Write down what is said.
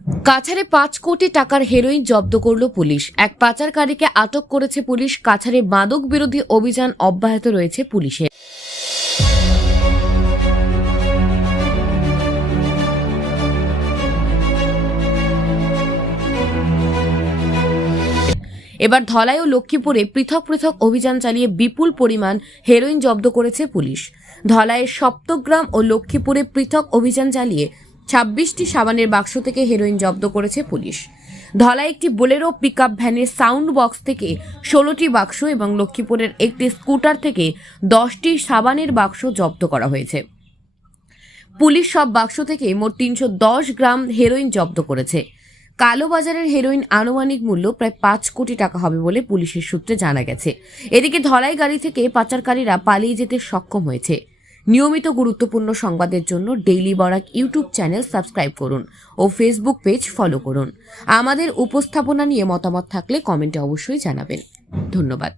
কাছাড়ে পাঁচ কোটি টাকার হেরোইন জব্দ করল পুলিশ। এক পাচারকারীকে আটক করেছে পুলিশ। কাছাড়ে মাদক বিরোধী অভিযান অব্যাহত রয়েছে পুলিশের এবার ধলাই ও লক্ষ্মীপুরে পৃথক পৃথক অভিযান চালিয়ে বিপুল পরিমাণ হেরোইন জব্দ করেছে পুলিশ। ধলাইয়ের সপ্তগ্রাম ও লক্ষ্মীপুরে পৃথক অভিযান চালিয়ে ছাব্বিশটি সাবানের বাক্স থেকে হেরোইন জব্দ করেছে পুলিশ। ধলাই একটি বোলেরো পিকআপ ভ্যানের সাউন্ড বক্স থেকে ষোলোটি বাক্স এবং লক্ষ্মীপুরের একটি স্কুটার থেকে দশটি সাবানের বাক্স জব্দ করা হয়েছে। পুলিশ সব বাক্স থেকে মোট তিনশো দশ গ্রাম হেরোইন জব্দ করেছে। কালোবাজারের হেরোইন আনুমানিক মূল্য প্রায় পাঁচ কোটি টাকা হবে বলে পুলিশের সূত্রে জানা গেছে। এদিকে ধলাই গাড়ি থেকে পাচারকারীরা পালিয়ে যেতে সক্ষম হয়েছে। নিয়মিত গুরুত্বপূর্ণ সংবাদের জন্য daily Barak YouTube channel subscribe করুন ও ফেসবুক পেজ ফলো করুন। আমাদের উপস্থাপনা নিয়ে মতামত থাকলে কমেন্টে অবশ্যই জানাবেন। ধন্যবাদ।